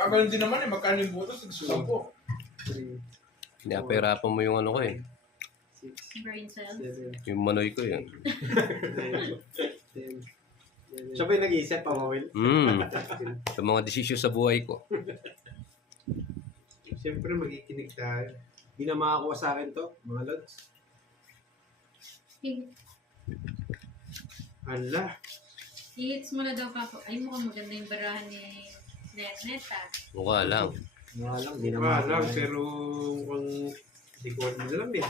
Ganun din naman eh, magkano yung butas? 10. 3, Pinapahirapan mo yung ano ko eh. 6, Brain cells. 7, Yung manoy ko yun. 9, 10, 11. Siya ba yung nag-iisip, Pamawil? Sa mga desisyon sa buhay ko. Siyempre, magikinig tayo. Hindi na makakuha sa akin to, mga lods. Ala. I-hits mo na daw, Papa. Ay, mukhang maganda yung barahan ni Net ah. Mukha lang. Mga lang, hindi na makakuha. Pero kung hindi ko alam eh.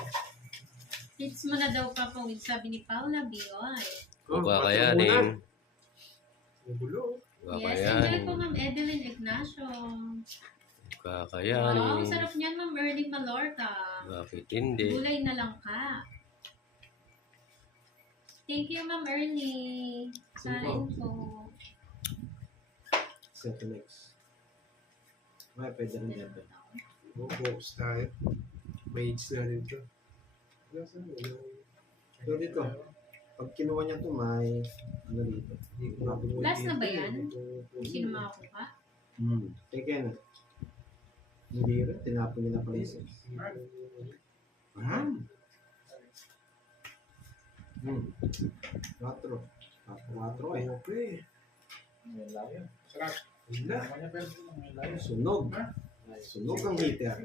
Hits mo na daw, Papa Will, sabi ni Paula Bioy. Mukha kayanin. Ang gulo. Mukha Yes, enjoy kayanin. po, Ma'am Edeline Ignacio. Mukha Wow, kayanin. sarap niyan, Ma'am Erling Malorca. Bakit hindi? Gulay na lang ka. Thank you, Ma'am Ernie. Kain po. Set to next. Ay, pwede rin yan. Focus tayo. May hits na rin ito. Ito dito. Pag kinuha niya ito, may ano dito. Last na ba yan? Sino makakuha? Teka na. Hindi rin. Tinapon niya na pala isa. Quatro. Quatro eh. Okay. Sarap. Wala. Namanya pero may layo. Sunog. Sunog ang heater.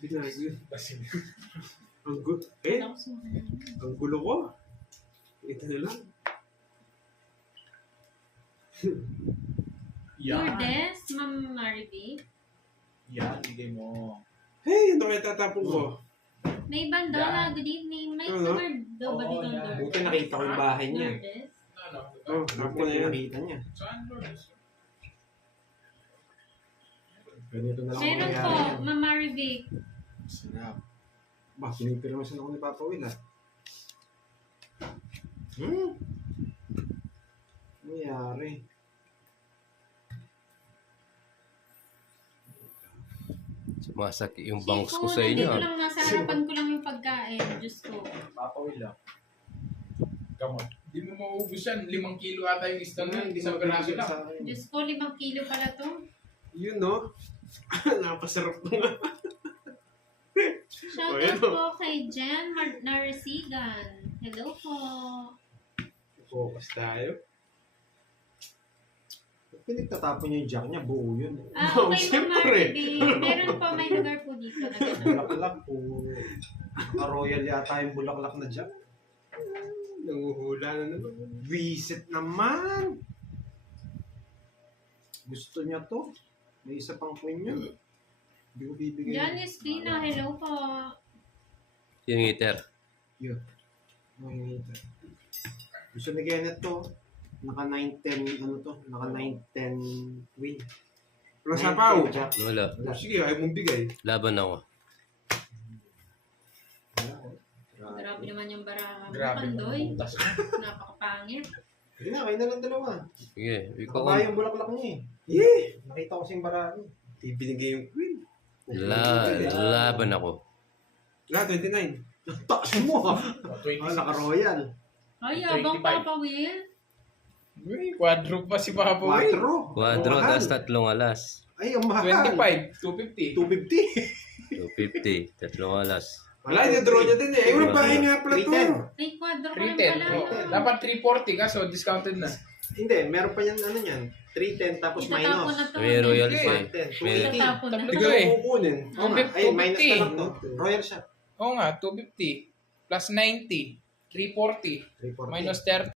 Binagyo. Ang gulo. Eh? Ang gulo ko. Ito na lang. Lourdes, Ma'am Mariby. Yan, bigay mo. Hey, ano kaya tatapon ko? May Bandola, good evening. May Ano? cover daw ba dito, yan. Lourdes? Buti nakita ko yung bahay niya. Lourdes? Ano? Oh, tapos na yung nakita niya. Saan, Lourdes? Ganito na lang Meron po, mangyayari yan. Ma'am Mariby. Sarap. Ba, pinipirmasan ako ni Papa Will, ah. Nangyari. Sumasakit yung bangs ko sa inyo. Dito lang nasa harapan ko lang yung pagkain. Diyos ko. Papawil lang. Gamot. Hindi mo mauubos yan. 5 kilo ata yung isda na. Hindi sa peraso lang. sa akin. Diyos ko, 5 kilo pala to. Yun, no? Napasarap mo nga. Shoutout po kay Jen Narisigan. Hello po. Focus tayo. Pinagtatapon niya yung jack niya, buo yun. Okay, Ma'am Siyempre. Mariby. Meron po, may lugar po dito na gano'n. Bulaklak po. Royal yata yung bulaklak na jack. Nanguhula na naman. Visit naman. Gusto niya to. May isa pang queen niya. Hindi ko bibigyan. Janice Pina, hello po. Yung heater. Yun. Makikita. Gusto ni Kenneth to. Naka 9-10, ano to? Naka 9-10 win. Wala sapaw. Wala. Sige, ayaw mong bigay. Laban ako. Grabe naman yung baraha. Grabe. Pandoy. Butas na. Napakapangit. Sige na, kayo na lang dalawa. Sige. Ikaw Baka yung bulaklak niya eh. Yeah! Nakita ko sa yung barahan. Ibinigay yung queen. laban ako. Wala, 29. Taas mo ha. 26. Naka-royal. Ay, abang 25. Papa Will. Uy, quadruple pa si Papawil. 4. Quadro, tapos tatlong alas. Ay, ang mahal. 25. 250. 250. 250. Tatlong alas. Wala, draw niya din eh. Ay, wala bahay nga pala to. May kwadro ko lang 310. pala. Oh, dapat 340 kaso discounted na. Hindi, meron pa yan, ano yan. 310 tapos Itatapon na minus. to. May royal Hindi. siya eh. 110. May- 280. Itatapon na. Tatlo Ikaw eh. kukunin. Oo nga. Ay, minus na lang to. Royal siya. Oo nga, 250. Plus 90. 340. 340. Minus 30.